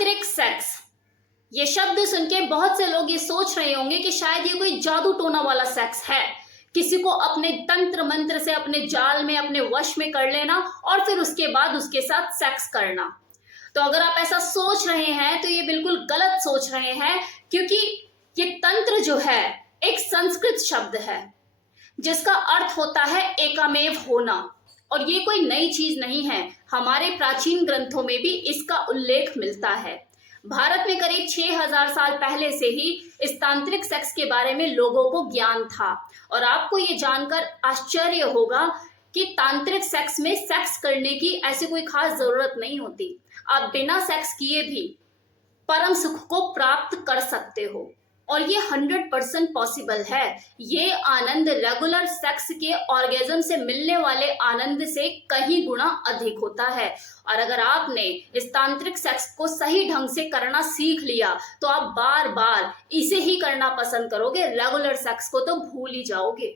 तांत्रिक सेक्स, ये शब्द सुन के बहुत से लोग ये सोच रहे होंगे कि शायद ये कोई जादू टोना वाला सेक्स है, किसी को अपने तंत्र मंत्र से अपने जाल में अपने वश में कर लेना और फिर उसके बाद उसके साथ सेक्स करना। तो अगर आप ऐसा सोच रहे हैं तो ये बिल्कुल गलत सोच रहे हैं, क्योंकि ये तंत्र जो है एक संस्कृत शब्द है जिसका अर्थ होता है एकामेव होना, और ये कोई नई चीज नहीं है। हमारे प्राचीन ग्रंथों में भी इसका उल्लेख मिलता है। भारत में करीब 6000 साल पहले से ही इस तांत्रिक सेक्स के बारे में लोगों को ज्ञान था, और आपको ये जानकर आश्चर्य होगा कि तांत्रिक सेक्स में सेक्स करने की ऐसी कोई खास जरूरत नहीं होती। आप बिना सेक्स किए भी परम सुख को प्राप्त कर सकते हो, और ये 100% पॉसिबल है। ये आनंद रेगुलर सेक्स के ऑर्गेज्म से मिलने वाले आनंद से कहीं गुना अधिक होता है। और अगर आपने इस तांत्रिक सेक्स को सही ढंग से करना सीख लिया तो आप बार बार इसे ही करना पसंद करोगे, रेगुलर सेक्स को तो भूल ही जाओगे।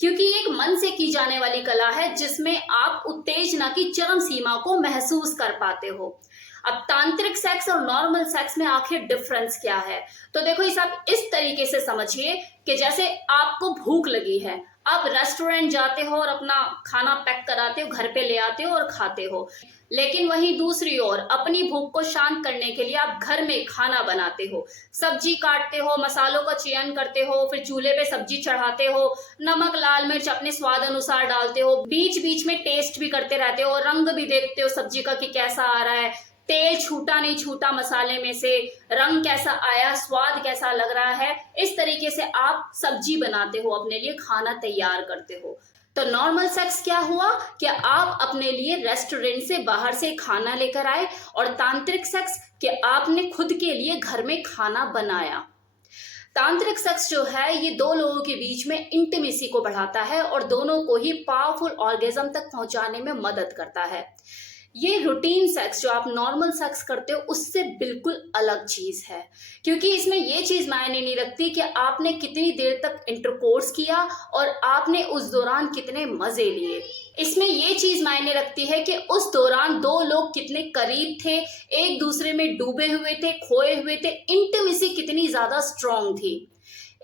क्योंकि एक मन से की जाने वाली कला है जिसमें आप उत्तेजना की चरम सीमा को महसूस कर पाते हो। अब तांत्रिक सेक्स और नॉर्मल सेक्स में आखिर डिफरेंस क्या है? तो देखो, इसे आप इस तरीके से समझिए कि जैसे आपको भूख लगी है, आप रेस्टोरेंट जाते हो और अपना खाना पैक कराते हो, घर पे ले आते हो और खाते हो। लेकिन वहीं दूसरी ओर अपनी भूख को शांत करने के लिए आप घर में खाना बनाते हो, सब्जी काटते हो, मसालों का चयन करते हो, फिर चूल्हे पे सब्जी चढ़ाते हो, नमक लाल मिर्च अपने स्वाद अनुसार डालते हो, बीच बीच में टेस्ट भी करते रहते हो, रंग भी देखते हो सब्जी का कि कैसा आ रहा है, तेल छूटा नहीं छूटा मसाले में से, रंग कैसा आया, स्वाद कैसा लग रहा है। इस तरीके से आप सब्जी बनाते हो, अपने लिए खाना तैयार करते हो। तो नॉर्मल सेक्स क्या हुआ कि आप अपने लिए रेस्टोरेंट से बाहर से खाना लेकर आए, और तांत्रिक सेक्स कि आपने खुद के लिए घर में खाना बनाया। तांत्रिक सेक्स जो है ये दो लोगों के बीच में इंटीमेसी को बढ़ाता है और दोनों को ही पावरफुल ऑर्गेज्म तक पहुंचाने में मदद करता है। ये रूटीन सेक्स जो आप नॉर्मल सेक्स करते हो उससे बिल्कुल अलग चीज है, क्योंकि इसमें ये चीज मायने नहीं रखती कि आपने कितनी देर तक इंटरकोर्स किया और आपने उस दौरान कितने मजे लिए। इसमें ये चीज मायने रखती है कि उस दौरान दो लोग कितने करीब थे, एक दूसरे में डूबे हुए थे, खोए हुए थे, इंटीमेसी कितनी ज्यादा स्ट्रांग थी।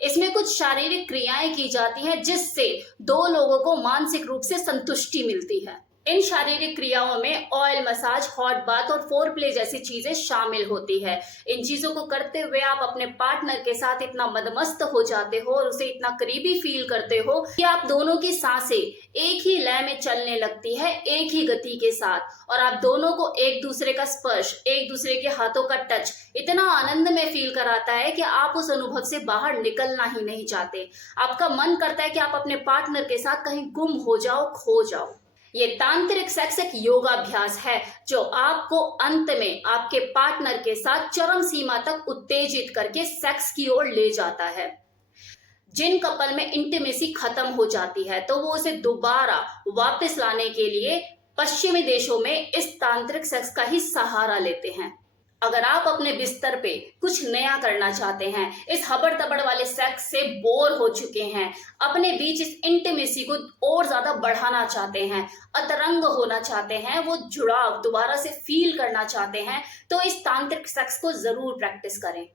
इसमें कुछ शारीरिक क्रियाएं की जाती हैं जिससे दो लोगों को मानसिक रूप से संतुष्टि मिलती है। इन शारीरिक क्रियाओं में ऑयल मसाज, हॉट बाथ और फोर प्ले जैसी चीजें शामिल होती है। इन चीजों को करते हुए आप अपने पार्टनर के साथ इतना मदमस्त हो जाते हो और उसे इतना करीबी फील करते हो कि आप दोनों की सांसें एक ही लय में चलने लगती है, एक ही गति के साथ, और आप दोनों को एक दूसरे का स्पर्श, एक दूसरे के हाथों का टच इतना आनंद में फील कराता है कि आप उस अनुभव से बाहर निकलना ही नहीं चाहते। आपका मन करता है कि आप अपने पार्टनर के साथ कहीं गुम हो जाओ, खो जाओ। ये तांत्रिक सेक्स एक योगाभ्यास है जो आपको अंत में आपके पार्टनर के साथ चरम सीमा तक उत्तेजित करके सेक्स की ओर ले जाता है। जिन कपल में इंटीमेसी खत्म हो जाती है तो वो उसे दोबारा वापस लाने के लिए पश्चिमी देशों में इस तांत्रिक सेक्स का ही सहारा लेते हैं। अगर आप अपने बिस्तर पे कुछ नया करना चाहते हैं, इस हबड़ तबड़ वाले सेक्स से बोर हो चुके हैं, अपने बीच इस इंटीमेसी को और ज्यादा बढ़ाना चाहते हैं, अतरंग होना चाहते हैं, वो जुड़ाव दोबारा से फील करना चाहते हैं, तो इस तांत्रिक सेक्स को जरूर प्रैक्टिस करें।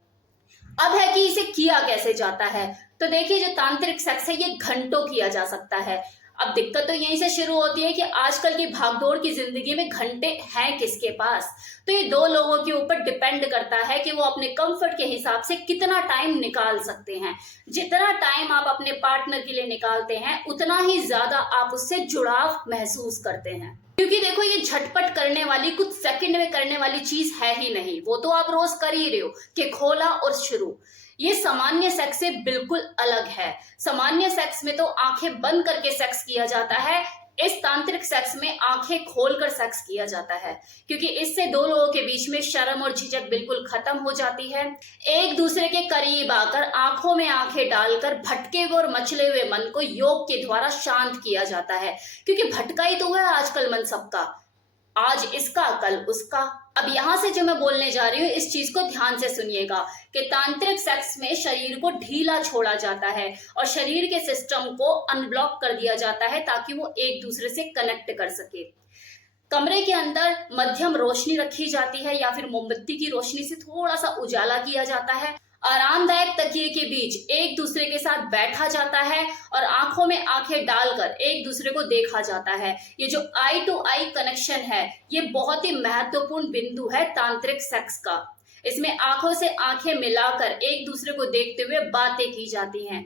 अब है कि इसे किया कैसे जाता है। तो देखिए, जो तांत्रिक सेक्स है ये घंटों किया जा सकता है। अब दिक्कत तो यहीं से शुरू होती है कि आजकल की भागदौड़ की जिंदगी में घंटे हैं किसके पास। तो ये दो लोगों के ऊपर डिपेंड करता है कि वो अपने कंफर्ट के हिसाब से कितना टाइम निकाल सकते हैं। जितना टाइम आप अपने पार्टनर के लिए निकालते हैं उतना ही ज्यादा आप उससे जुड़ाव महसूस करते हैं। क्योंकि देखो, ये झटपट करने वाली, कुछ सेकंड में करने वाली चीज है ही नहीं। वो तो आप रोज कर ही रहे हो कि खोला और शुरू। ये सामान्य सेक्स से बिल्कुल अलग है। सामान्य सेक्स में तो आंखें बंद करके सेक्स किया जाता है, इस तांत्रिक सेक्स में आंखें खोलकर सेक्स किया जाता है, क्योंकि इससे दो लोगों के बीच में शर्म और झिझक बिल्कुल खत्म हो जाती है। एक दूसरे के करीब आकर आंखों में आंखें डालकर भटके हुए और मचले हुए मन को योग के द्वारा शांत किया जाता है, क्योंकि भटका ही तो है आजकल मन सबका, आज इसका कल उसका। अब यहां से जो मैं बोलने जा रही हूँ इस चीज को ध्यान से सुनिएगा कि तांत्रिक सेक्स में शरीर को ढीला छोड़ा जाता है और शरीर के सिस्टम को अनब्लॉक कर दिया जाता है ताकि वो एक दूसरे से कनेक्ट कर सके। कमरे के अंदर मध्यम रोशनी रखी जाती है या फिर मोमबत्ती की रोशनी से थोड़ा सा उजाला किया जाता है। आरामदायक तकिए के बीच एक दूसरे के साथ बैठा जाता है और आंखों में आंखें डालकर एक दूसरे को देखा जाता है। ये जो आई टू आई कनेक्शन है, ये बहुत ही महत्वपूर्ण बिंदु है तांत्रिक सेक्स का। इसमें आंखों से आंखें मिलाकर एक दूसरे को देखते हुए बातें की जाती हैं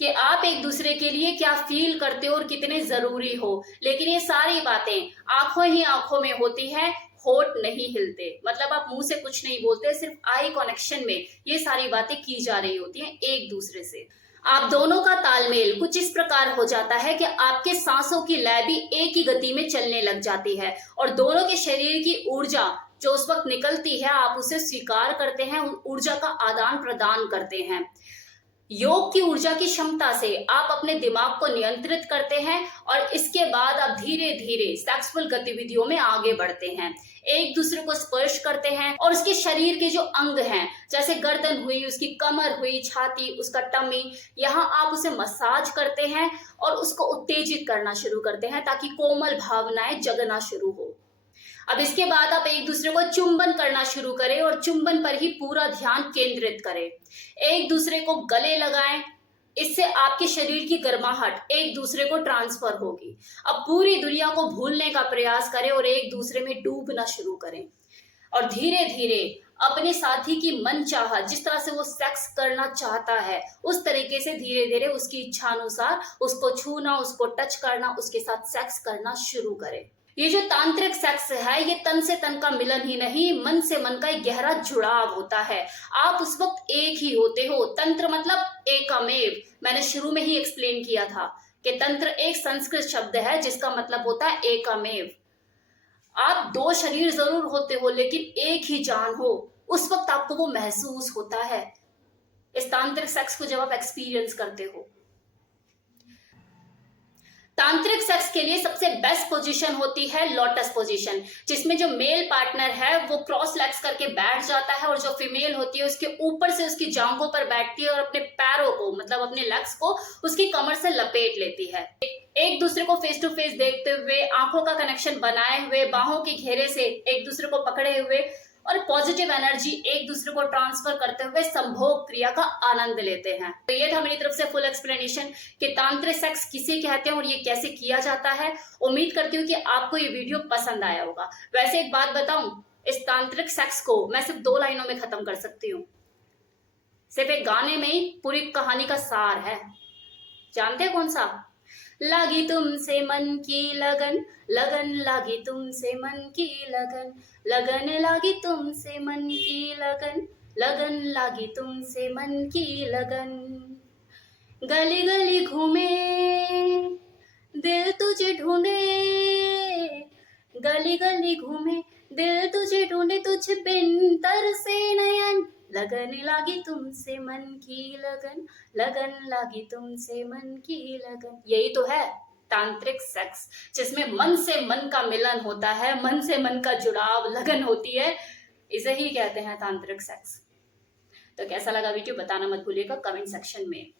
कि आप एक दूसरे के लिए क्या फील करते हो और कितने जरूरी हो। लेकिन ये सारी बातें आंखों ही आंखों में होती है, होठ नहीं हिलते। मतलब आप मुंह से कुछ नहीं बोलते, सिर्फ आई कनेक्शन में ये सारी बातें की जा रही होती हैं एक दूसरे से। आप दोनों का तालमेल कुछ इस प्रकार हो जाता है कि आपके सांसों की लय भी एक ही गति में चलने लग जाती है और दोनों के शरीर की ऊर्जा जो उस वक्त निकलती है, आप उसे स्वीकार करते हैं, उन ऊर्जा का आदान प्रदान करते हैं। योग की ऊर्जा की क्षमता से आप अपने दिमाग को नियंत्रित करते हैं और इसके बाद आप धीरे धीरे सेक्सुअल गतिविधियों में आगे बढ़ते हैं। एक दूसरे को स्पर्श करते हैं और उसके शरीर के जो अंग हैं, जैसे गर्दन हुई, उसकी कमर हुई, छाती, उसका टमी, यहाँ आप उसे मसाज करते हैं और उसको उत्तेजित करना शुरू करते हैं ताकि कोमल भावनाएं जगना शुरू हो। अब इसके बाद आप एक दूसरे को चुंबन करना शुरू करें और चुंबन पर ही पूरा ध्यान केंद्रित करें। एक दूसरे को गले लगाएं, इससे आपके शरीर की गर्माहट एक दूसरे को ट्रांसफर होगी। अब पूरी दुनिया को भूलने का प्रयास करें और एक दूसरे में डूबना शुरू करें और धीरे धीरे अपने साथी की मनचाहा, जिस तरह से वो सेक्स करना चाहता है, उस तरीके से धीरे धीरे उसकी इच्छा अनुसार उसको छूना, उसको टच करना, उसके साथ सेक्स करना शुरू करें। ये जो तांत्रिक सेक्स है, ये तन से तन का मिलन ही नहीं, मन से मन का एक गहरा जुड़ाव होता है। आप उस वक्त एक ही होते हो। तंत्र मतलब एकमेव। मैंने शुरू में ही एक्सप्लेन किया था कि तंत्र एक संस्कृत शब्द है जिसका मतलब होता है एकमेव। आप दो शरीर जरूर होते हो लेकिन एक ही जान हो। उस वक्त आपको वो महसूस होता है इस तांत्रिक सेक्स को जब आप एक्सपीरियंस करते हो। तांत्रिक सेक्स के लिए सबसे बेस्ट पोजीशन होती है लोटस पोजीशन, जिसमें जो मेल पार्टनर है वो क्रॉस लेग्स करके बैठ जाता है और जो फीमेल होती है उसके ऊपर से उसकी जांघों पर बैठती है और अपने पैरों को, मतलब अपने लेग्स को उसकी कमर से लपेट लेती है। एक दूसरे को फेस टू फेस देखते हुए, आंखों का कनेक्शन बनाए हुए, बाहों के घेरे से एक दूसरे को पकड़े हुए और पॉजिटिव एनर्जी एक दूसरे को ट्रांसफर करते हुए संभोग क्रिया का आनंद लेते हैं। तो ये था मेरी तरफ से फुल एक्सप्लेनेशन कि तांत्रिक सेक्स किसे कहते हैं और ये कैसे किया जाता है। उम्मीद करती हूँ कि आपको ये वीडियो पसंद आया होगा। वैसे एक बात बताऊं, इस तांत्रिक सेक्स को मैं सिर्फ 2 लाइनों में खत्म कर सकती हूँ। सिर्फ एक गाने में ही पूरी कहानी का सार है। जानते हैं कौन सा? लगी तुमसे मन की लगन, लगन लगी तुमसे मन की लगन, लगन लगी तुमसे मन की लगन, लगन लगी तुमसे मन की लगन। गली गली घूमे दिल तुझे ढूंढे, गली गली घूमे दिल तुझे ढूंढे, तुझ बिन तरसे नयन, लगन लगी तुमसे मन की लगन, लगन लगी तुमसे मन की लगन। यही तो है तांत्रिक सेक्स, जिसमें मन से मन का मिलन होता है, मन से मन का जुड़ाव, लगन होती है। इसे ही कहते हैं तांत्रिक सेक्स। तो कैसा लगा वीडियो बताना मत भूलिएगा कमेंट सेक्शन में।